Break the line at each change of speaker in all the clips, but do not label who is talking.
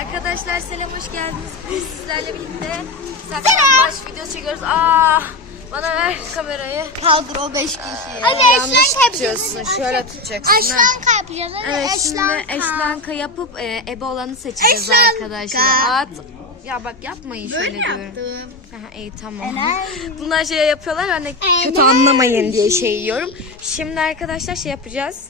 Arkadaşlar selam hoş geldiniz. Bugün sizlerle birlikte saklambaç videosu çekiyoruz. Aa, bana ver kamerayı.
Kaldır o beş kişi.
Hadi
Yanlış
eşlenka
tutuyorsun.
yapacağız.
Şöyle tutacaksın. ha.
Eşlenka yapacağız. Hadi
Evet şimdi eşlanka yapıp e, ebe olanı seçeceğiz
Eşlanka.
arkadaşlar. At. Ya bak yapmayın şöyle diyorum. Aha, iyi tamam. Bunlar şey yapıyorlar ben de kötü anlamayın diye şey yiyorum. Şimdi arkadaşlar şey yapacağız.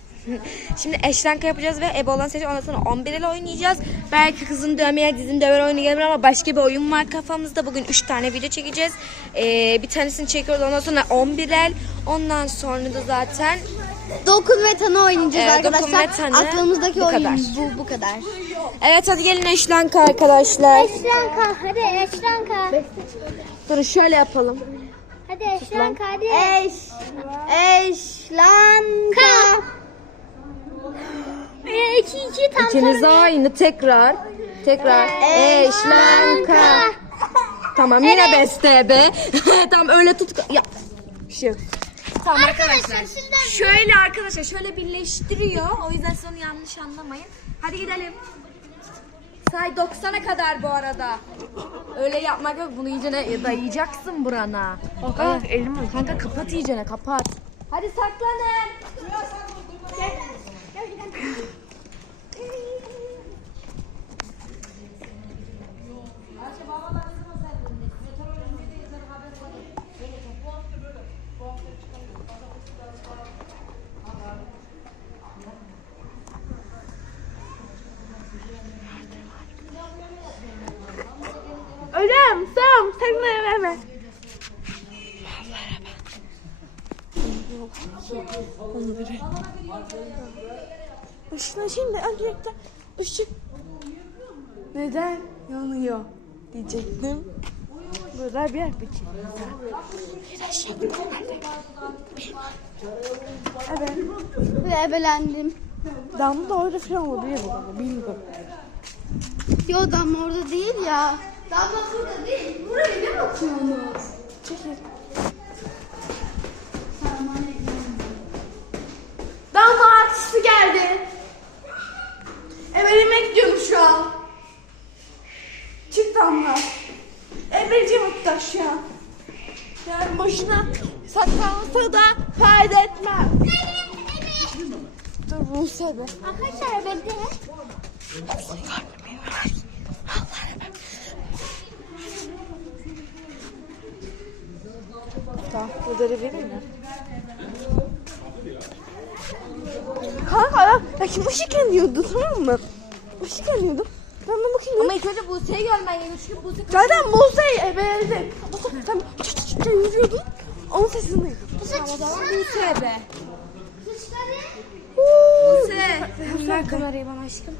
Şimdi eşlenka yapacağız ve ebe olan seçeceğiz. Ondan sonra 11 ile oynayacağız. Belki kızın dövmeye dizin döver oyunu gelir ama başka bir oyun var kafamızda. Bugün 3 tane video çekeceğiz. Ee, bir tanesini çekiyoruz. Ondan sonra 11 el. Ondan sonra da zaten
Dokun ve tanı oynayacağız
dokun
arkadaşlar.
tanı.
Aklımızdaki
Bu
oyun
kadar.
bu bu kadar.
Evet hadi gelin eşlenka arkadaşlar.
Eşlenka. Hadi eşlenka.
Durun şöyle yapalım.
Hadi eşlenka hadi.
Eş eşlanka.
Ee, iki iki tam
İkiniz aynı tekrar. Tekrar. Eşlenka. Tamam yine beste be. tamam öyle tut. Ya. Bir şey. Tamam arkadaşlar. Şöyle arkadaşlar şöyle birleştiriyor. O yüzden siz onu yanlış anlamayın. Hadi gidelim. Say 90'a kadar bu arada. Öyle yapmak yok. Bunu iyicene dayayacaksın burana. Kanka elim Kanka kapat iyicene kapat. Hadi saklanın. Işına şimdi öncelikle ışık neden yanıyor diyecektim. Burada bir yer biçim. Evet.
Ve ebelendim.
Damla da orada falan olabilir bu. Bilmiyorum.
Yo Damla orada değil ya. Damla burada değil. Buraya ne bakıyorsunuz?
Çekil. Hatta şu an. Yani boşuna saklansa da fayda etmez. Dur Buse be.
Arkadaşlar bekle.
Tahtaları verir mi? Kanka ya, ya kim ışık yanıyordu tamam mı? Işık yanıyordu. Ben de bakayım. Ama ilk önce Buse'yi görmen gerekiyor. Çünkü Buse Zaten Buse'yi ebeledi. Sen çıt çıt çıt yürüyordun. Onun sesini duydum. Tamam o zaman Buse be. Buse. Ver kamerayı bana aşkım.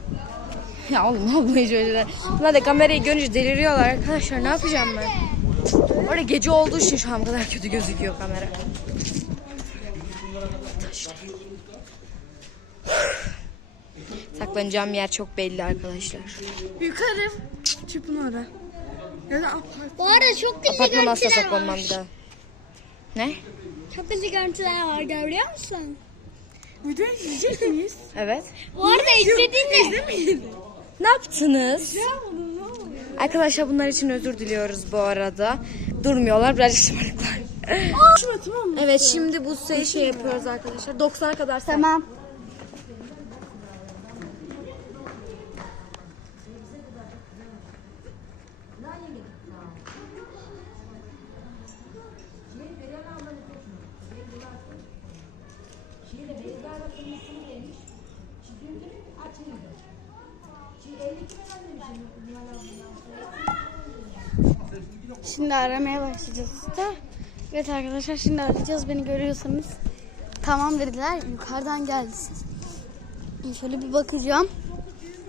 Ya oğlum ne yapmayı şöyle. Bunlar da kamerayı görünce deliriyorlar arkadaşlar. Ne yapacağım ben? Orada gece olduğu için şu an bu kadar kötü gözüküyor kamera. Taşlar. Saklanacağım yer çok belli arkadaşlar.
Yukarı. Çıpın orada. Ya da apart.
Bu arada çok güzel
Apartman asla
görüntüler
saklanmam
var.
bir daha. Ne?
Çok güzel görüntüler var görüyor musun?
Video izleyecek miyiz?
Evet.
Bu arada izledin mi?
Ne yaptınız? Arkadaşlar bunlar için özür diliyoruz bu arada. Durmuyorlar birazcık şımarıklar.
tamam mı?
evet şimdi bu şey, şey yapıyoruz arkadaşlar. 90'a kadar say.
Tamam. Şimdi aramaya başlayacağız da. Evet arkadaşlar şimdi arayacağız beni görüyorsanız. Tamam dediler yukarıdan geldi. Şöyle bir bakacağım.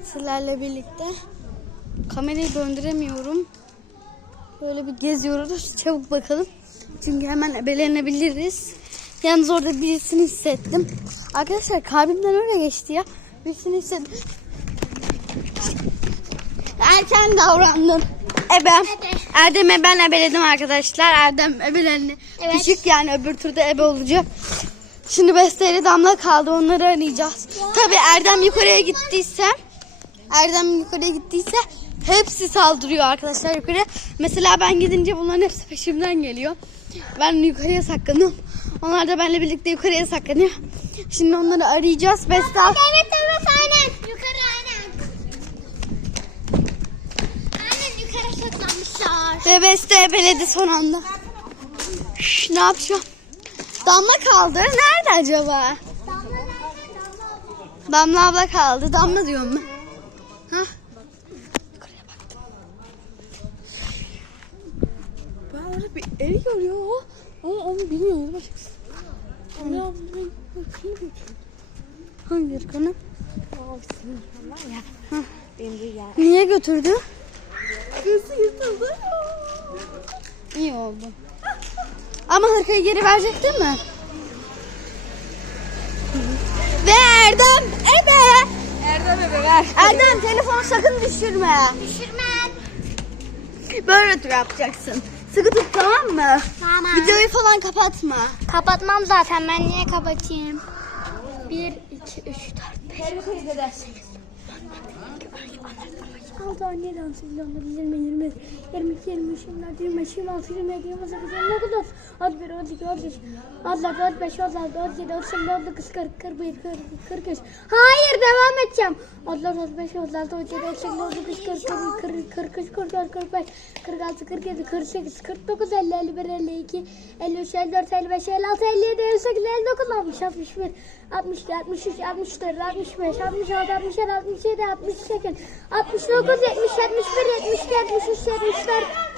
Sizlerle birlikte. Kamerayı döndüremiyorum. Böyle bir geziyoruz. Çabuk bakalım. Çünkü hemen ebelenebiliriz. Yalnız orada birisini hissettim. Arkadaşlar kalbimden öyle geçti ya. Birisini hissettim. Erken davrandın. Ebem. Erdem'e ben ebeledim arkadaşlar. Erdem ebelendi.
Evet.
Küçük yani öbür turda ebe olacak. Şimdi Beste ile Damla kaldı. Onları arayacağız. Tabii Erdem yukarıya gittiyse Erdem yukarıya gittiyse hepsi saldırıyor arkadaşlar yukarı. Mesela ben gidince bunların hepsi peşimden geliyor. Ben yukarıya saklanıyorum. Onlar da benimle birlikte yukarıya saklanıyor. Şimdi onları arayacağız. Beste
Evet evet aynen. Yukarı aynen. Aynen yukarı saklanmışlar.
ve Beste ebeledi son anda. Şş, ne yapacağım? Damla kaldı. Nerede acaba?
Damla? Damla.
Damla abla kaldı. Damla diyorum ben. Baktım.
Ben orada bir el görüyor ama onu bilmiyorum. Bak. Ne
Hangi ırkanı?
Benim bu ya.
Niye götürdü?
Gözü yırtıldı.
İyi oldu. Ama hırkayı geri verecek değil mi? Ve Erdem ebe.
Erdem ebe ver.
Erdem telefonu sakın düşürme.
Düşürmem.
Böyle tur yapacaksın. Sıkı tut tamam mı?
Tamam.
Videoyu falan kapatma.
Kapatmam zaten ben niye kapatayım? 1, 2, 3, 4, 5, 6, 17, 18, 19, 20, 20, 22, 23, 24, 25, 26, 27, 28, 29, 31, 32, 33, 34, 35, 36, 37, 38, 39, 40, 41, 42, 43. Hayır devam edeceğim. 34, 35, 36, 37, 38, 39, 40, 41, 43, 44, 45, 46, 47, 48, 49, 50, 51, 52, 53, 54, 55, 56, 57, 58, 59, 60, 61, 62, 63, 64, 65, 66, 67, 67, 68, 69, 70, 71, 72, 73, 74.